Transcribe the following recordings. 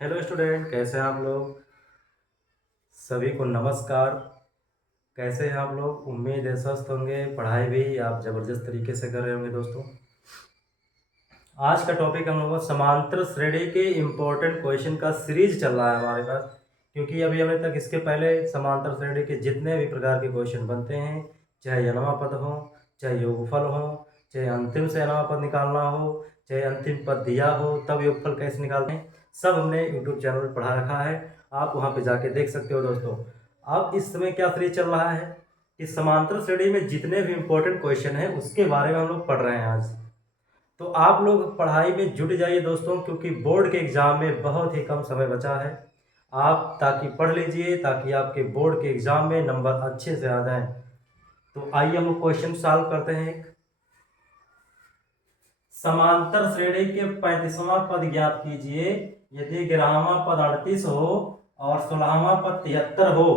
Hello student, कैसे हैं आप लोग? सभी को नमस्कार। कैसे हैं आप लोग? उम्मीद है स्वस्थ होंगे। पढ़ाई भी आप ज़बरदस्त तरीके से कर रहे होंगे दोस्तों। आज का टॉपिक हम लोगों को समांतर श्रेणी के इम्पोर्टेंट क्वेश्चन का सीरीज चल रहा है हमारे पास, क्योंकि अभी हमने तक इसके पहले समांतर श्रेणी के जितने भी प्रकार के क्वेश्चन बनते हैं, चाहे यनवा पद हो, चाहे योगफल हो, चाहे अंतिम से यनवा पद निकालना हो, चाहे अंतिम पद दिया हो तब योगफल कैसे निकालते हैं, सब हमने यूट्यूब चैनल पर पढ़ा रखा है। आप वहाँ पे जाके देख सकते हो दोस्तों। अब इस समय क्या सीरीज चल रहा है कि समांतर श्रेणी में जितने भी इम्पोर्टेंट क्वेश्चन हैं उसके बारे में हम लोग पढ़ रहे हैं आज। तो आप लोग पढ़ाई में जुट जाइए दोस्तों, क्योंकि बोर्ड के एग्ज़ाम में बहुत ही कम समय बचा है। आप ताकि पढ़ लीजिए ताकि आपके बोर्ड के एग्ज़ाम में नंबर अच्छे से आ जाएं। तो आइए हम लोग क्वेश्चन सॉल्व करते हैं। एक समांतर श्रेणी के 35वां पद ज्ञात कीजिए यदि 11वां पद 38 हो और 16वां पद 73 हो।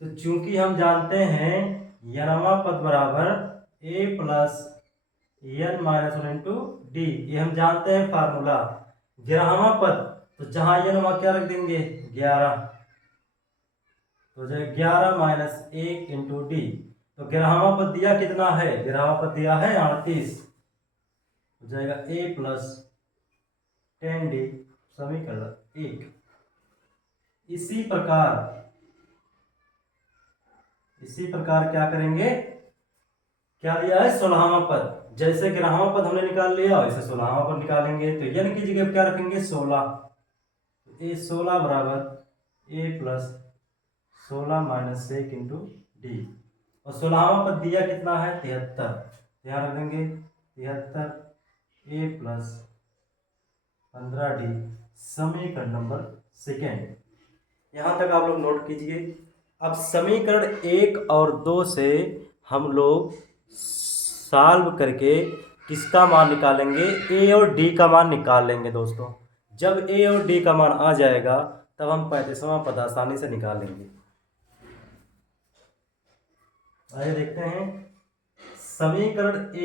तो चूंकि हम जानते हैं यनवा पद बराबर a plus n minus one into D, ये हम जानते हैं फार्मूला। 11वां पद, तो जहां n वहां क्या रख देंगे 11, तो जो 11 माइनस 1 इंटू डी। तो 11वां पद दिया कितना है, 11वां पद दिया है 38, हो जाएगा a प्लस 10d समीकरण 1। इसी प्रकार क्या करेंगे, क्या दिया है 16वां पद, जैसे 11वां पद हमने निकाल लिया वैसे 16वां पद निकालेंगे। तो n की जगह क्या रखेंगे 16, ए 16 बराबर a plus 16 minus 1 into D. और 16वां पद दिया कितना है 73, ध्यान रख देंगे 73 a प्लस 15d समीकरण नंबर सेकेंड। यहाँ तक आप लोग नोट कीजिए। अब समीकरण 1 और 2 से हम लोग सॉल्व करके किसका मान निकालेंगे, ए और डी का मान निकाल लेंगे दोस्तों। जब ए और डी का मान आ जाएगा तब हम 35वां पद आसानी से निकाल लेंगे। आइए देखते हैं। समीकरण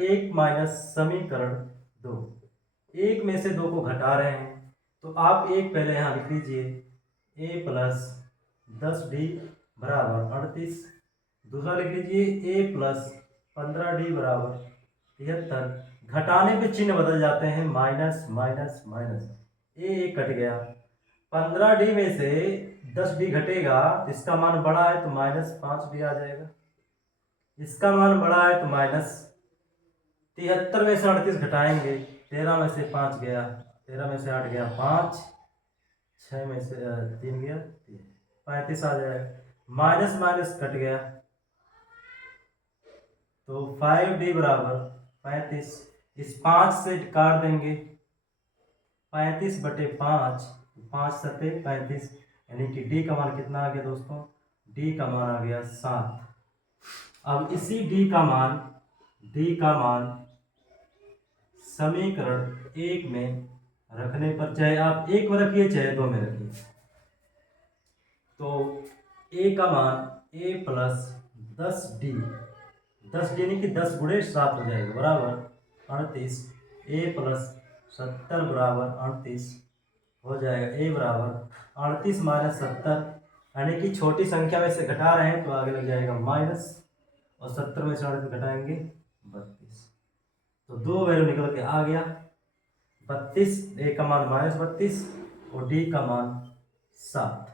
एक माइनस समीकरण 2, एक में से 2 को घटा रहे हैं, तो आप एक पहले यहाँ लिख लीजिए a प्लस 10d बराबर 38। दूसरा लिख लीजिए a प्लस 15d बराबर 73। घटाने पे चिन्ह बदल जाते हैं, माइनस माइनस माइनस, ए कट गया। 15d में से 10d घटेगा तो इसका मान बड़ा है तो माइनस 5d आ जाएगा। इसका मान बड़ा है तो माइनस 73 में से 38 घटाएंगे, 13 में से 5 गया, 13 में से 8 गया 5, 6 में से 3 गया 3, 35 आ जाएगा। माइनस माइनस कट गया तो 5d बराबर 35। इस 5 से काट देंगे 35/5, 5 सत्ते 35, यानी कि डी का मान कितना आ गया दोस्तों, डी का मान आ गया 7। अब इसी डी का मान समीकरण 1 में रखने पर, चाहे आप 1 में रखिए चाहे 2 में रखिए, तो ए का मान a प्लस 10d, 10d यानी कि 10 गुणे 7 हो जाएगा बराबर 38। a प्लस 70 बराबर 38 हो जाएगा, a बराबर 38 माइनस 70, यानी कि छोटी संख्या में से घटा रहे हैं तो आगे लग जाएगा माइनस, और 70 में से 38 घटाएंगे 32, तो 2 वैल्यू निकल के आ गया 32। ए का मान -32 और डी का मान 7।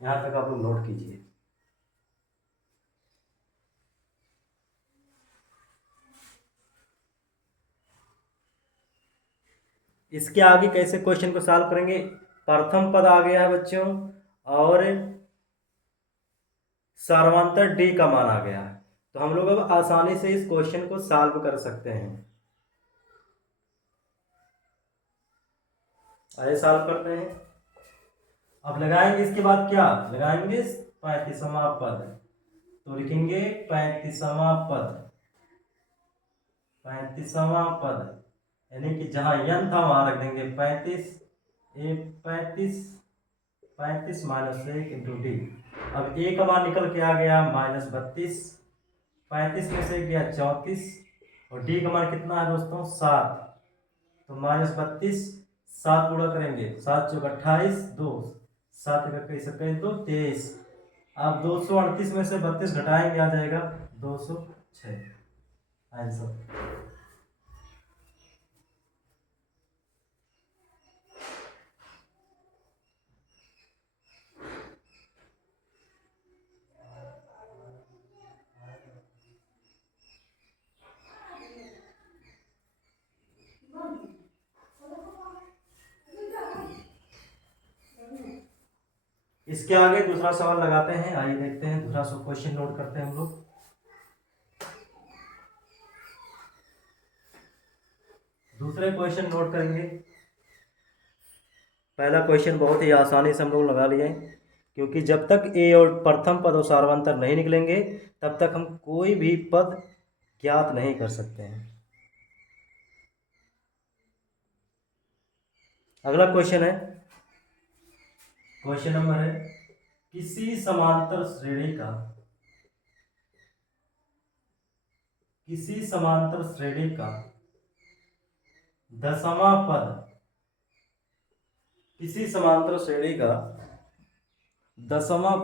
यहाँ तक आप लोग नोट कीजिए। इसके आगे कैसे क्वेश्चन को सॉल्व करेंगे, प्रथम पद आ गया है बच्चों और सार्वंतर डी का मान आ गया है, तो हम लोग अब आसानी से इस क्वेश्चन को सॉल्व कर सकते हैं। आइए सॉल्व करते हैं। अब लगाएंगे, इसके बाद क्या लगाएंगे 35वां पद, तो लिखेंगे 35वां पद, 35वां पद यानी कि जहां n था वहां रख देंगे 35, ए 35 माइनस 1 इंटू डी। अब ए का मान निकल के आ गया -32, 35 में से गया 34, और डी का मान कितना है दोस्तों 7, तो -32 7 गुणा करेंगे, 7 चौक 28, 2 7 का कई 23। अब 238 में से 32 घटाएंगे, आ जाएगा 206 आंसर। इसके आगे दूसरा सवाल लगाते हैं, आइए देखते हैं दूसरा क्वेश्चन नोट करते हैं हम लोग। दूसरे क्वेश्चन नोट करेंगे। पहला क्वेश्चन बहुत ही आसानी से हम लोग लगा लिए, क्योंकि जब तक ए और प्रथम पद और सार्वंतर नहीं निकलेंगे तब तक हम कोई भी पद ज्ञात नहीं कर सकते हैं। अगला क्वेश्चन है, क्वेश्चन नंबर है, किसी समांतर श्रेणी का दसवां पद, किसी समांतर श्रेणी का दसवां,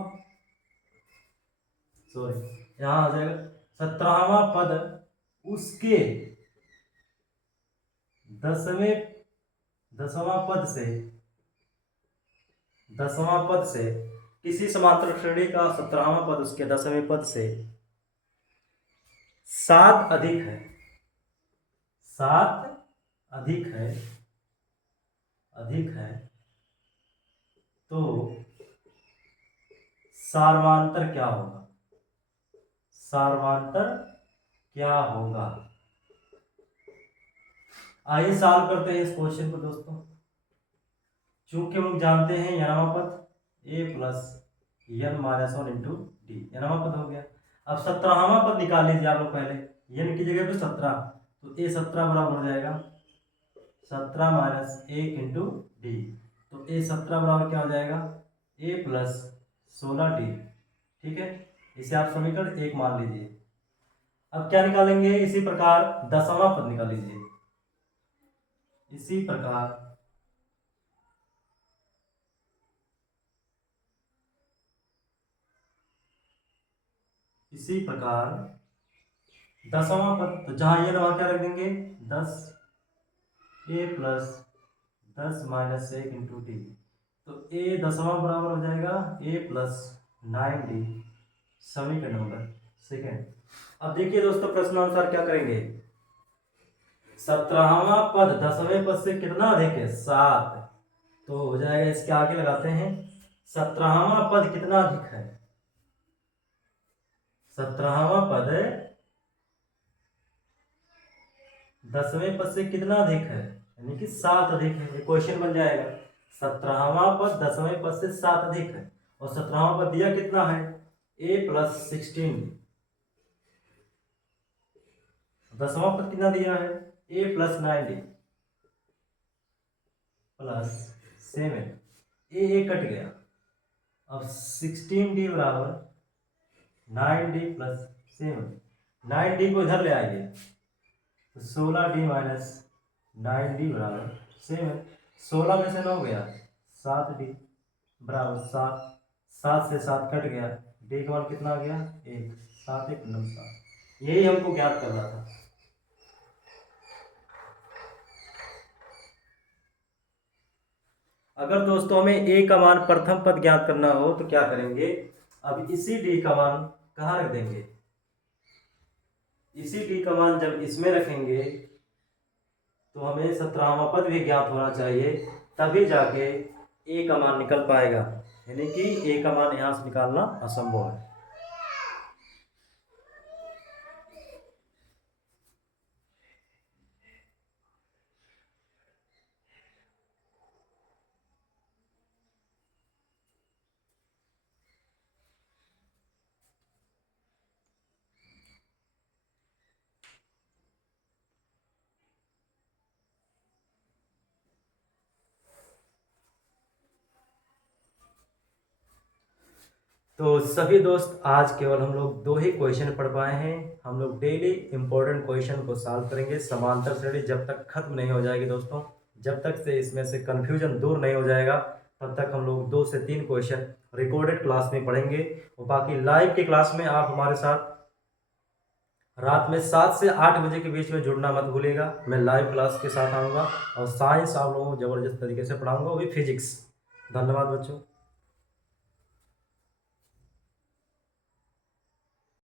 सॉरी यहां आ जाएगा 17वां पद उसके दसवां पद से किसी समांतर श्रेणी का 17वां पद उसके 10वें पद से 7 अधिक है, 7 अधिक है तो सार्वमांतर क्या होगा? सार्वमांतर क्या होगा? आइए सॉल्व करते हैं इस क्वेश्चन को दोस्तों। चूंकि हम लोग जानते हैं यनवा पद A plus N minus 1 into D, यनवा पद हो गया। अब 17वां पद निकाल लीजिए आप लोग पहले, एन की जगह पे 17, तो ए 17 बराबर हो जाएगा 17 माइनस 1 इंटू डी, तो ए 17 बराबर क्या हो जाएगा? ए प्लस 16 डी। ठीक है, इसे आप समीकरण 1 मान लीजिए। अब क्या निकालेंगे? इसी प्रकार 10वां पद निकाल लीजिए। इसी प्रकार 10वां पद, तो जहां ये वहां क्या रख देंगे 10 ए प्लस 10 माइनस 1 इंटू डी, तो ए 10वां बराबर हो जाएगा ए प्लस 9 डी, समीकरण नंबर सेकेंड। अब देखिए दोस्तों, प्रश्नानुसार क्या करेंगे? 17वां पद 10वें पद से कितना अधिक है? 7, तो हो जाएगा, इसके आगे लगाते हैं 17वां पद कितना अधिक है? 17वां पद 10वें पद से कितना अधिक है? यानी कि 7 अधिक है। ये क्वेश्चन बन जाएगा 17वां पद 10वें पद से 7 अधिक है, और 17वां पद दिया कितना है? a plus 16। 10वां पद कितना दिया है? a plus 9d plus 7, A cut गया। अब 16d बराबर 9d प्लस 7, 9d को इधर ले आइए, तो 16d माइनस 9d बराबर 7। 16 में से 9 गया, 7d बराबर 7, 7 से 7 कट गया, डी का मान कितना आ गया? 1, 7 1 9 7। यही हमको ज्ञात करना था। अगर दोस्तों हमें ए का मान प्रथम पद ज्ञात करना हो तो क्या करेंगे? अब इसी डी का मान कहाँ रख देंगे? इसी डी का मान जब इसमें रखेंगे तो हमें 17वां पद भी ज्ञात होना चाहिए, तभी जाके ए का मान निकल पाएगा, यानी कि ए का मान यहाँ से निकालना असंभव है। तो सभी दोस्त, आज केवल हम लोग 2 ही क्वेश्चन पढ़ पाए हैं। हम लोग डेली इंपॉर्टेंट क्वेश्चन को सॉल्व करेंगे समांतर श्रेणी जब तक खत्म नहीं हो जाएगी दोस्तों। जब तक से इसमें से कन्फ्यूजन दूर नहीं हो जाएगा तब तक हम लोग 2 से 3 क्वेश्चन रिकॉर्डेड क्लास में पढ़ेंगे। और बाकी लाइव की क्लास में आप हमारे साथ रात में 7 से 8 बजे के बीच में जुड़ना मत भूलिएगा। मैं लाइव क्लास के साथ आऊँगा और साइंस आप लोगों को ज़बरदस्त तरीके से पढ़ाऊँगा, वो भी फिजिक्स। धन्यवाद बच्चों।